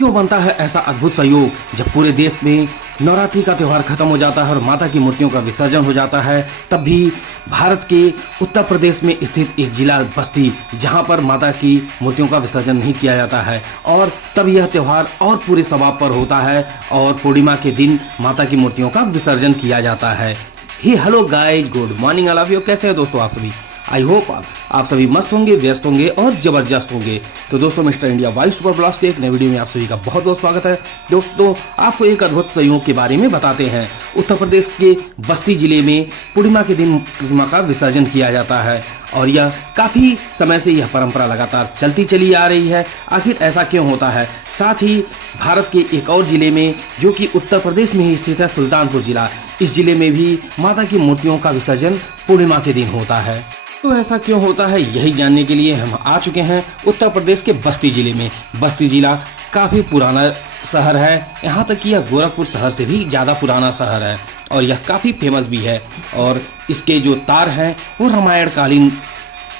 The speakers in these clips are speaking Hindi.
क्यों बनता है ऐसा अद्भुत संयोग जब पूरे देश में नवरात्रि का त्यौहार खत्म हो जाता है और माता की मूर्तियों का विसर्जन हो जाता है, तब भी भारत के उत्तर प्रदेश में स्थित एक जिला बस्ती जहां पर माता की मूर्तियों का विसर्जन नहीं किया जाता है और तब यह त्यौहार और पूरे सवाब पर होता है और पूर्णिमा के दिन माता की मूर्तियों का विसर्जन किया जाता है। Hello guys, good morning all of you. कैसे हैं दोस्तों आप सभी? आई होप आप सभी मस्त होंगे, व्यस्त होंगे और जबरदस्त होंगे। तो दोस्तों, mister India wild super blogs के एक नए वीडियो में आप सभी का बहुत बहुत स्वागत है। दोस्तों, आपको एक अद्भुत संयोग के बारे में बताते हैं। उत्तर प्रदेश के बस्ती जिले में पूर्णिमा के दिन प्रतिमा का विसर्जन किया जाता है और यह काफी समय से यह परंपरा लगातार चलती चली आ रही है। आखिर ऐसा क्यों होता है? साथ ही भारत के एक और जिले में जो कि उत्तर प्रदेश में ही स्थित है, सुल्तानपुर जिला, इस जिले में भी माता की मूर्तियों का विसर्जन पूर्णिमा के दिन होता है। तो ऐसा क्यों होता है, यही जानने के लिए हम आ चुके हैं उत्तर प्रदेश के बस्ती जिले में। बस्ती जिला काफी पुराना शहर है, यहाँ तक कि यह गोरखपुर शहर से भी ज्यादा पुराना शहर है और यह काफी फेमस भी है। और इसके जो तार हैं वो रामायण कालीन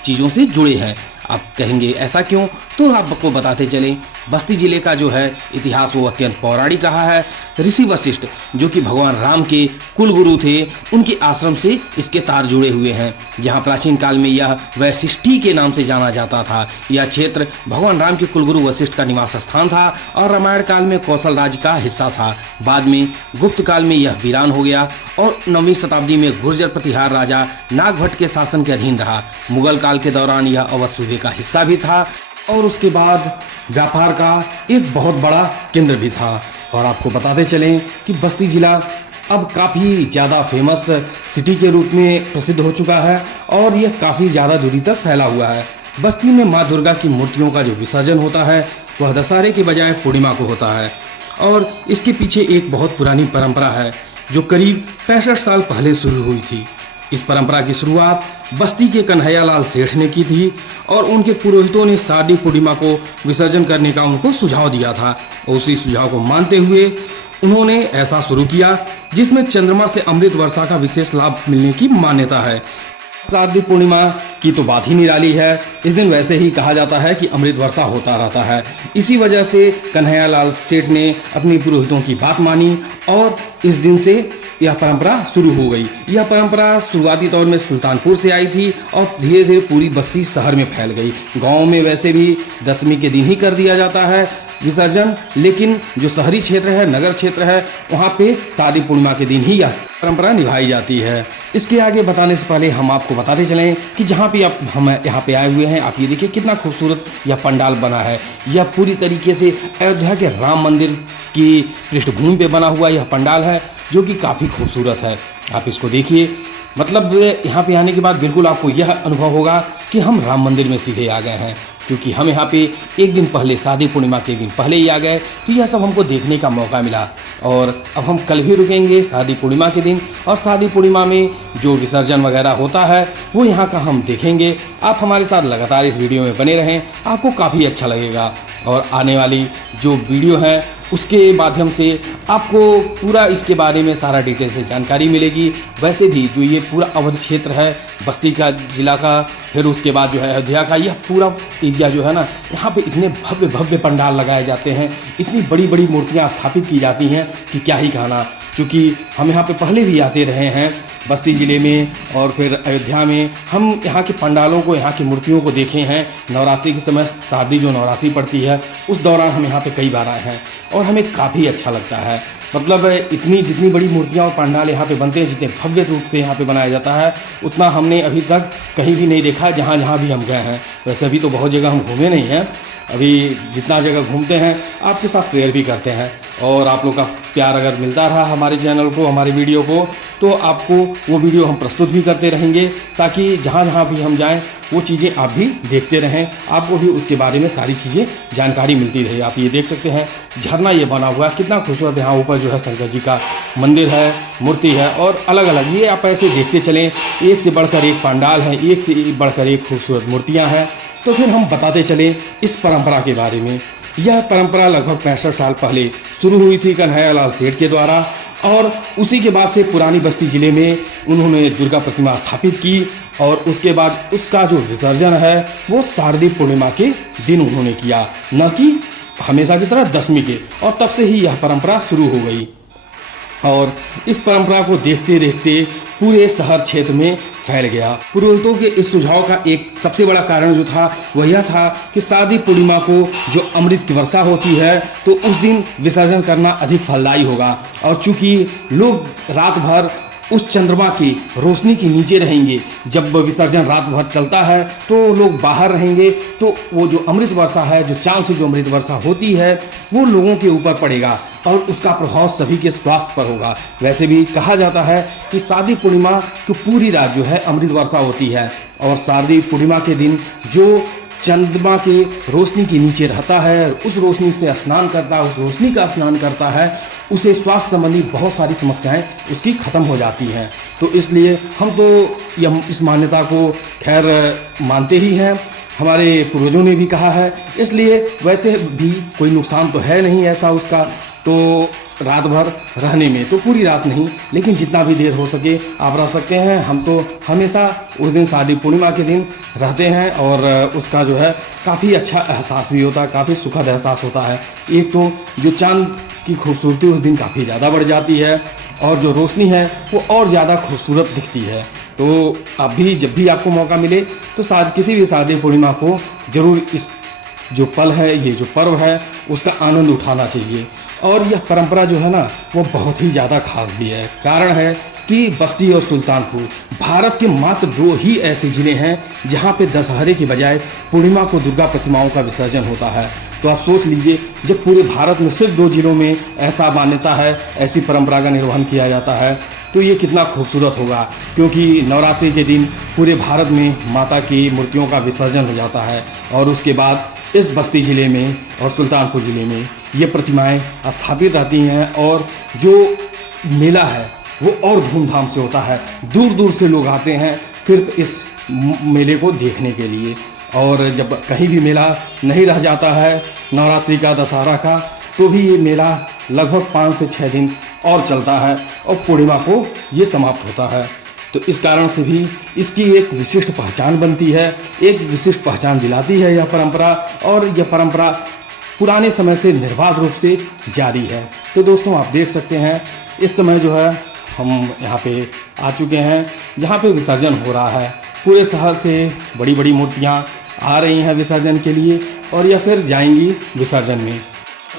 चीजों से जुड़े हैं। आप कहेंगे ऐसा क्यों, तो आपको बताते चलें। बस्ती जिले का जो है इतिहास वो अत्यंत पौराणिक रहा है। ऋषि वशिष्ठ जो कि भगवान राम के कुल गुरु थे, उनके आश्रम से इसके तार जुड़े हुए हैं, जहां प्राचीन काल में यह वैशिष्ठी के नाम से जाना जाता था। यह क्षेत्र भगवान राम के कुलगुरु वशिष्ठ का निवास स्थान था और रामायण काल में कौशल राज्य का हिस्सा था। बाद में गुप्त काल में यह वीरान हो गया और 9वीं शताब्दी में गुर्जर प्रतिहार राजा नागभट्ट के शासन के अधीन रहा। मुगल काल के दौरान यह अवध सूबे का हिस्सा भी था और उसके बाद व्यापार का एक बहुत बड़ा केंद्र भी था। और आपको बताते चलें कि बस्ती जिला अब काफ़ी ज़्यादा फेमस सिटी के रूप में प्रसिद्ध हो चुका है और यह काफ़ी ज़्यादा दूरी तक फैला हुआ है। बस्ती में माँ दुर्गा की मूर्तियों का जो विसर्जन होता है वह दशहरे के बजाय पूर्णिमा को होता है और इसके पीछे एक बहुत पुरानी परंपरा है जो करीब 65 साल पहले शुरू हुई थी। इस परंपरा की शुरुआत बस्ती के कन्हैयालाल सेठ ने की थी और उनके पुरोहितों ने शारदीय पूर्णिमा को विसर्जन करने का उनको सुझाव दिया था। उसी सुझाव को मानते हुए उन्होंने ऐसा शुरू किया जिसमें चंद्रमा से अमृत वर्षा का विशेष लाभ मिलने की मान्यता है। शारदीय पूर्णिमा की तो बात ही निराली है। इस दिन वैसे ही कहा जाता है कि अमृत वर्षा होता रहता है। इसी वजह से कन्हैयालाल सेठ ने अपने पुरोहितों की बात मानी और इस दिन से यह परंपरा शुरू हो गई। यह परंपरा शुरुआती तौर में सुल्तानपुर से आई थी और धीरे धीरे पूरी बस्ती शहर में फैल गई। गाँव में वैसे भी दशमी के दिन ही कर दिया जाता है विसर्जन, लेकिन जो शहरी क्षेत्र है, नगर क्षेत्र है, वहाँ पे शारदीय पूर्णिमा के दिन ही यह परंपरा निभाई जाती है। इसके आगे बताने से पहले हम आपको बताते चलें कि जहाँ पे हम यहाँ पे आए हुए हैं, आप ये देखिए कितना खूबसूरत यह पंडाल बना है। यह पूरी तरीके से अयोध्या के राम मंदिर की पृष्ठभूमि पे बना हुआ यह पंडाल है जो कि काफ़ी खूबसूरत है। आप इसको देखिए, मतलब यहाँ पे आने के बाद बिल्कुल आपको यह अनुभव होगा कि हम राम मंदिर में सीधे आ गए हैं, क्योंकि हम यहाँ पे एक दिन पहले, शारदीय पूर्णिमा के दिन पहले ही आ गए, तो यह सब हमको देखने का मौका मिला। और अब हम कल भी रुकेंगे शारदीय पूर्णिमा के दिन और शारदीय पूर्णिमा में जो विसर्जन वगैरह होता है वो यहाँ का हम देखेंगे। आप हमारे साथ लगातार इस वीडियो में बने रहें, आपको काफ़ी अच्छा लगेगा और आने वाली जो वीडियो है उसके माध्यम से आपको पूरा इसके बारे में सारा डिटेल से जानकारी मिलेगी। वैसे भी जो ये पूरा अवध क्षेत्र है बस्ती का जिला का, फिर उसके बाद जो है अयोध्या का, यह पूरा एरिया जो है ना, यहाँ पे इतने भव्य भव्य पंडाल लगाए जाते हैं, इतनी बड़ी बड़ी मूर्तियाँ स्थापित की जाती हैं कि क्या ही कहना। क्योंकि हम यहाँ पे पहले भी आते रहे हैं बस्ती ज़िले में और फिर अयोध्या में, हम यहाँ के पंडालों को, यहाँ की मूर्तियों को देखे हैं। नवरात्रि के समय शारदीय जो नवरात्रि पड़ती है उस दौरान हम यहाँ पे कई बार आए हैं और हमें काफ़ी अच्छा लगता है। मतलब जितनी बड़ी मूर्तियाँ और पंडाल यहाँ पे बनते हैं, जितने भव्य रूप से यहाँ पे बनाया जाता है, उतना हमने अभी तक कहीं भी नहीं देखा जहाँ जहाँ भी हम गए हैं। वैसे अभी तो बहुत जगह हम घूमे नहीं हैं, अभी जितना जगह घूमते हैं आपके साथ शेयर भी करते हैं। और आप लोग का प्यार अगर मिलता रहा हमारे चैनल को, हमारे वीडियो को, तो आपको वो वीडियो हम प्रस्तुत भी करते रहेंगे ताकि जहाँ जहाँ भी हम जाएं वो चीज़ें आप भी देखते रहें, आपको भी उसके बारे में सारी चीज़ें जानकारी मिलती रहे। आप ये देख सकते हैं झरना ये बना हुआ है, कितना खूबसूरत। यहाँ ऊपर जो है शंकर जी का मंदिर है, मूर्ति है और अलग अलग ये आप ऐसे देखते चलें, एक से बढ़कर एक पंडाल है, एक से बढ़कर एक खूबसूरत मूर्तियाँ हैं। तो फिर हम बताते चलें इस परंपरा के बारे में। यह परंपरा लगभग 65 साल पहले शुरू हुई थी कन्हैयालाल सेठ के द्वारा और उसी के बाद से पुरानी बस्ती जिले में उन्होंने दुर्गा प्रतिमा स्थापित की और उसके बाद उसका जो विसर्जन है वो शारदीय पूर्णिमा के दिन उन्होंने किया, न कि हमेशा की तरह दसवीं के, और तब से ही यह परंपरा शुरू हो गई। और इस परंपरा को देखते देखते पूरे शहर क्षेत्र में फैल गया। पुरोहितों के इस सुझाव का एक सबसे बड़ा कारण जो था वह यह था कि शादी पूर्णिमा को जो अमृत की वर्षा होती है तो उस दिन विसर्जन करना अधिक फलदायी होगा। और चूंकि लोग रात भर उस चंद्रमा की रोशनी के नीचे रहेंगे, जब विसर्जन रात भर चलता है तो लोग बाहर रहेंगे, तो वो जो अमृत वर्षा है, जो चांद से जो अमृत वर्षा होती है, वो लोगों के ऊपर पड़ेगा और उसका प्रभाव सभी के स्वास्थ्य पर होगा। वैसे भी कहा जाता है कि शादी पूर्णिमा की पूरी रात जो है अमृत वर्षा होती है, और शादी पूर्णिमा के दिन जो चंद्रमा के रोशनी के नीचे रहता है, उस रोशनी से स्नान करता है, उस रोशनी का स्नान करता है, उसे स्वास्थ्य संबंधी बहुत सारी समस्याएं उसकी ख़त्म हो जाती हैं। तो इसलिए हम तो इस मान्यता को खैर मानते ही हैं, हमारे पूर्वजों ने भी कहा है, इसलिए वैसे भी कोई नुकसान तो है नहीं ऐसा उसका, तो रात भर रहने में तो पूरी रात नहीं, लेकिन जितना भी देर हो सके आप रह सकते हैं। हम तो हमेशा उस दिन शादी पूर्णिमा के दिन रहते हैं और उसका जो है काफ़ी अच्छा एहसास भी होता है, काफ़ी सुखद एहसास होता है। एक तो जो चांद की खूबसूरती उस दिन काफ़ी ज़्यादा बढ़ जाती है और जो रोशनी है वो और ज़्यादा खूबसूरत दिखती है। तो आप भी जब भी आपको मौका मिले तो किसी भी शादी पूर्णिमा को ज़रूर इस जो पल है, ये जो पर्व है, उसका आनंद उठाना चाहिए। और यह परंपरा जो है ना वो बहुत ही ज़्यादा खास भी है। कारण है कि बस्ती और सुल्तानपुर भारत के मात्र 2 ही ऐसे ज़िले हैं जहाँ पे दशहरे की बजाय पूर्णिमा को दुर्गा प्रतिमाओं का विसर्जन होता है। तो आप सोच लीजिए, जब पूरे भारत में सिर्फ 2 जिलों में ऐसा मान्यता है, ऐसी परंपरा का निर्वहन किया जाता है, तो ये कितना खूबसूरत होगा। क्योंकि नवरात्रि के दिन पूरे भारत में माता की मूर्तियों का विसर्जन हो जाता है और उसके बाद इस बस्ती ज़िले में और सुल्तानपुर ज़िले में ये प्रतिमाएं स्थापित रहती हैं और जो मेला है वो और धूमधाम से होता है। दूर दूर से लोग आते हैं सिर्फ इस मेले को देखने के लिए। और जब कहीं भी मेला नहीं रह जाता है नवरात्रि का, दशहरा का, तो भी ये मेला लगभग 5 से 6 दिन और चलता है और पूर्णिमा को ये समाप्त होता है। तो इस कारण से भी इसकी एक विशिष्ट पहचान बनती है, एक विशिष्ट पहचान दिलाती है यह परंपरा, और यह परंपरा पुराने समय से निर्बाध रूप से जारी है। तो दोस्तों आप देख सकते हैं इस समय जो है हम यहाँ पे आ चुके हैं जहाँ पे विसर्जन हो रहा है। पूरे शहर से बड़ी बड़ी मूर्तियाँ आ रही हैं विसर्जन के लिए और यह फिर जाएंगी विसर्जन में।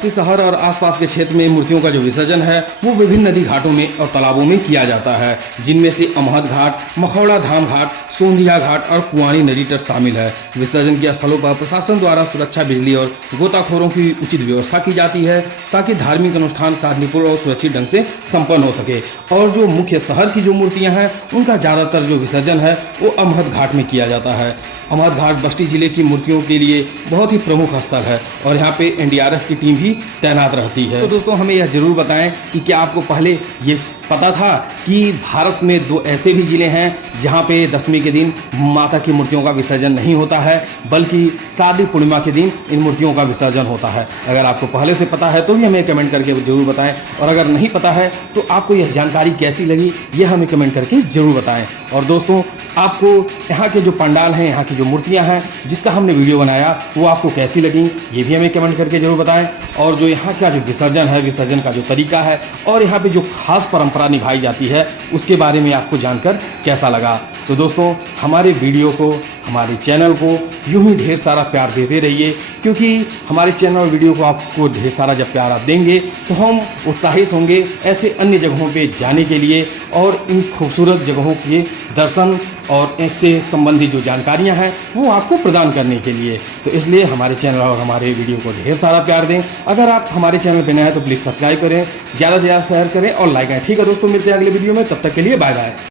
शहर और आसपास के क्षेत्र में मूर्तियों का जो विसर्जन है वो विभिन्न नदी घाटों में और तालाबों में किया जाता है, जिनमें से अमहद घाट, मखौड़ा धाम घाट, सोंधिया घाट और कुआनी नदी तट शामिल है। विसर्जन के स्थलों पर प्रशासन द्वारा सुरक्षा, बिजली और गोताखोरों की उचित व्यवस्था की जाती है ताकि धार्मिक अनुष्ठान शांतिपूर्ण और सुरक्षित ढंग से संपन्न हो सके। और जो मुख्य शहर की जो मूर्तियाँ हैं उनका ज़्यादातर जो विसर्जन है वो अमहद घाट में किया जाता है। अमहद घाट बस्ती जिले की मूर्तियों के लिए बहुत ही प्रमुख स्थल है और यहाँ पे NDRF की टीम भी तैनात रहती है। तो दोस्तों हमें यह जरूर बताएं कि क्या आपको पहले ये पता था कि भारत में 2 ऐसे भी जिले हैं जहाँ पे दशमी के दिन माता की मूर्तियों का विसर्जन नहीं होता है, बल्कि शादी पूर्णिमा के दिन इन मूर्तियों का विसर्जन होता है। अगर आपको पहले से पता है तो भी हमें कमेंट करके जरूर बताएं, और अगर नहीं पता है तो आपको यह जानकारी कैसी लगी यह हमें कमेंट करके जरूर बताएं। और दोस्तों आपको यहाँ के जो पंडाल हैं, यहाँ की जो मूर्तियाँ हैं जिसका हमने वीडियो बनाया वो आपको कैसी लगी ये भी हमें कमेंट करके जरूर बताएं। और जो यहाँ का जो विसर्जन है, विसर्जन का जो तरीका है और यहाँ पे जो खास परंपरा निभाई जाती है उसके बारे में आपको जानकर कैसा लगा। तो दोस्तों हमारे वीडियो को, हमारे चैनल को यूं ही ढेर सारा प्यार देते रहिए, क्योंकि हमारे चैनल और वीडियो को आपको ढेर सारा जब प्यार आप देंगे तो हम उत्साहित होंगे ऐसे अन्य जगहों पे जाने के लिए और इन खूबसूरत जगहों के दर्शन और इससे संबंधित जो जानकारियां हैं वो आपको प्रदान करने के लिए। तो इसलिए हमारे चैनल और हमारे वीडियो को ढेर सारा प्यार दें। अगर आप हमारे चैनल पर नए हैं तो प्लीज़ सब्सक्राइब करें, ज़्यादा से ज़्यादा शेयर करें और लाइक करें। ठीक है दोस्तों, मिलते हैं अगले वीडियो में, तब तक के लिए बाय बाय।